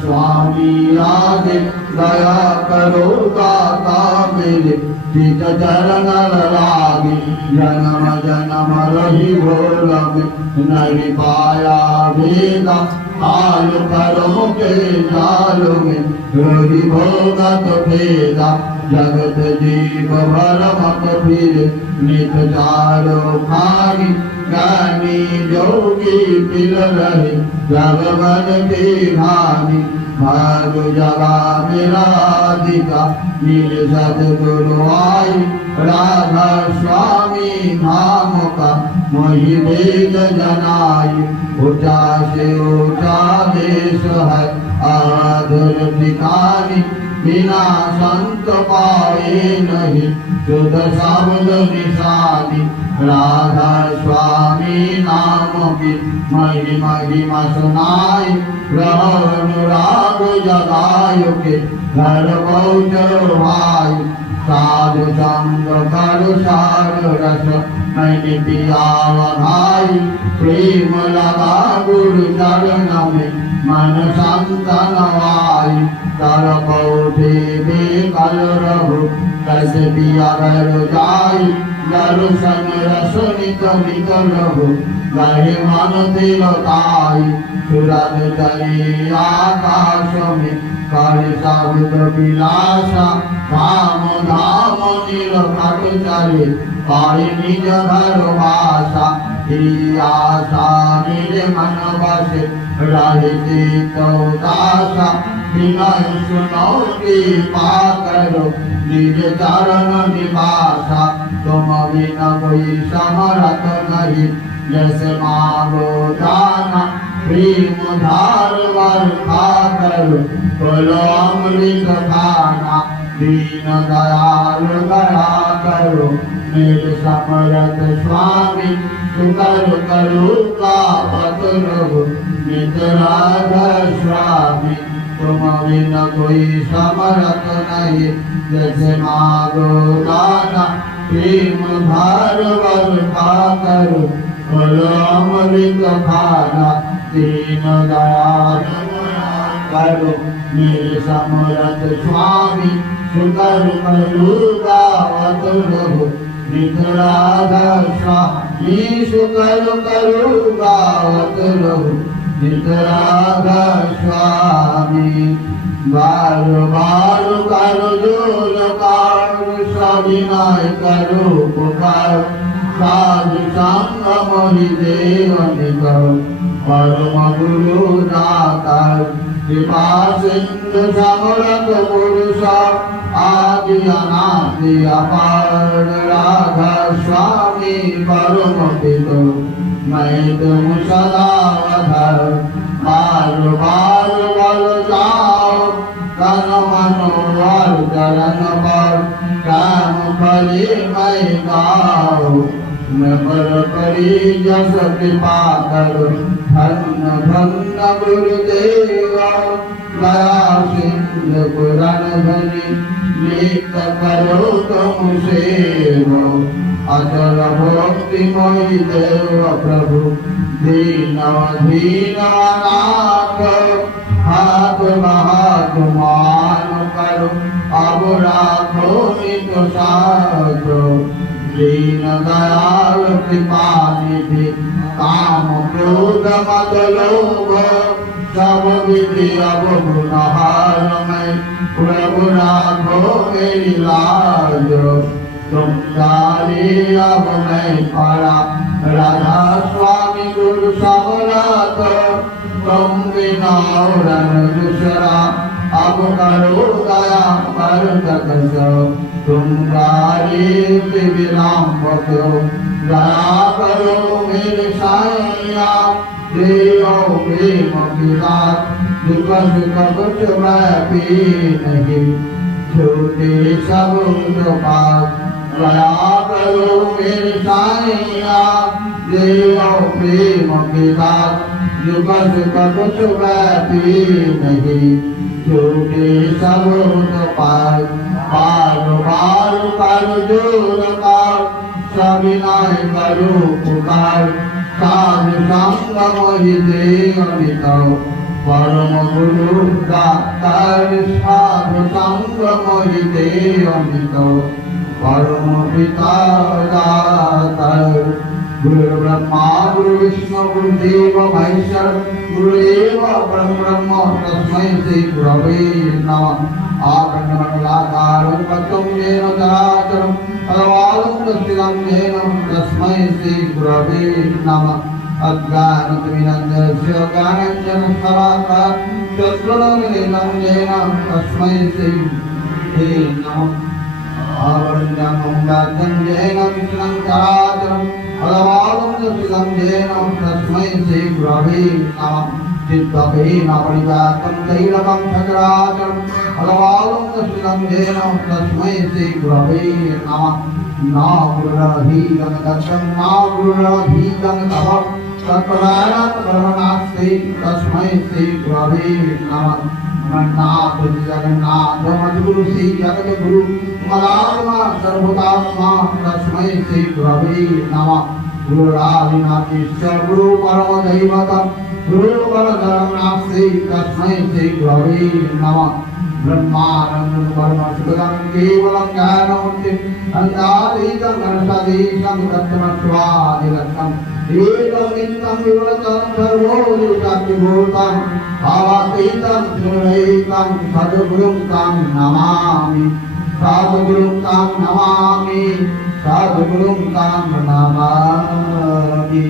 स्वामी आगे दया करो दाता मेरे चित चरण लागे जन्म जन्म रही भोल में नहीं पाया वेदा हाल करो के जाल में रोही भोगत भेदा जगत जीव भर मत फिर नित चारो खानी ज्ञानी जोगी पिल रहे जग मन की हानि भाग जगा मेरा दिका नील सतगुरु आई राधा स्वामी धाम का मोहि वेद जनाई ऊंचा से ऊंचा देश है आधुर ठिकानी बिना संत पाए नहीं शुद्ध शब्द निशानी राधा स्वामी नाम की महिमा सुनाई रहो अनुराग जगायो के घर पहुँचो भाई साधु संग कर सार रस मैंने पिया भाई प्रेम लगा गुरु चरण में मन संत नवाई तर पौधे बेकल रहो कैसे पिया घर जाई दर्शन रस नित नित रहो गहे मन तिलताई सुरत चले आकाश में कर शब्द विलासा धाम धाम निरखट चले पाई निज घर भाषा आशा मेरे मन बसे रहे चित्त उदासा विनय सुनो कृपा करो निज चरण निवासा तुम बिना कोई समरथ नहीं जैसे मांगो दाना प्रेम धार वर्षा करो बोलो अमृत खाना दीन दयाल दया करो मेरे समरथ स्वामी सुकर करो कावत रहो नित राधा स्वामी तुम बिना कोई समरथ नहीं जैसे मांगो दाना प्रेम भार वर्षा करो बोलो अमृत खाना दीन दयाल करो मेरे समरथ स्वामी सुकर करो गावत रहो नित राधा स्वामी सुकर करो गावत रहो नित राधा स्वामी बार बार करो जोर कार सविनय करो पुकार साधु संग मोहि देव निकरो परम गुरु दाता कृपा सिंधु समरथ पुरुष आदि अनादि अपार राधा स्वामी परम पितो मैं तुम सदा वधर बार बार बल जाओ तन मनोवर चरण पर काम फले मैं गाओ मैं पर करी जस कृपा करो धन्य धन्य गुरुदेव दया सिंधु पुराण धनी लिख करो तुम सेव अचल भक्ति मोहि देव प्रभु दीन दीन नाथ हाथ हाथ मान करो अब राखो नित साथ दीन दयाल कृपा निधि काम क्रोध मत लोभ सब विधि अब गुणहार में प्रभु राखो मेरी लाज तुम सारे अब मैं पड़ा राधा स्वामी गुरु समरथ तुम बिना और दूसरा अब करो दया पर सकसो तुम गारे विराम बचो दया करो मेरे साईया देव प्रेम की रात दुख सुख कुछ मैं पी नहीं छोटे सब पास दया करो मेरे साईया देव प्रेम की रात दुख सुख कुछ मैं पी नहीं छोटे सब पास बार बार कर जोर कर सविनय करो पुकार साधु संग मोहि देव नितो परम गुरु दातार साधु संग मोहिते अमित परम पिता दातार गुरु ब्रह्मा गुरु विष्णु गुरुदेव महेश्वर गुरुदेव ब्रह्म तस्मै श्री गुरवे नमः आखंडमंडलाकारं वक्त्रं येन चराचरं तदवालं स्थितं येन तस्मै श्री गुरवे नमः अज्ञानतिमिरन्धस्य ज्ञानाञ्जनशलाकया चक्षुरुन्मीलितं येन तस्मै श्री नमः आवरण्यं राज्यं येन विष्णुं चराचरं तदवालं स्थितं येन तस्मै श्री गुरवे नमः चित्तपेन परिजातं दैवतं सचराचरं तदवालं स्थितं येन तस्मै श्री गुरवे नमः ना गुरुरधीतं दक्षं ना गुरुरधीतं तपः तत्पदानात् ब्रह्मणास्ते तस्मै श्री गुरवे नमः नाथ जगन्नाथ मद्गुरु श्री जगद्गुरु मदात्मा सर्वदात्मा तस्मै श्री गुरवे नमः गुरुरादिनाथीश्वर गुरु परम दैवतं गुरु परधर्मनास्ते तस्मै श्री गुरवे नमः ब्रह्मानंद परम सुखदं केवलं ज्ञानमूर्तिं अनादितं अनंतादितं तत्त्वमस्वादिलक्षम् एकं नित्यं विवृतं सर्वोदितात्मिभूतं भावातीतं सुरैकं सद्गुरुं तं नमामि सद्गुरुं तं नमामि सद्गुरुं तं नमामि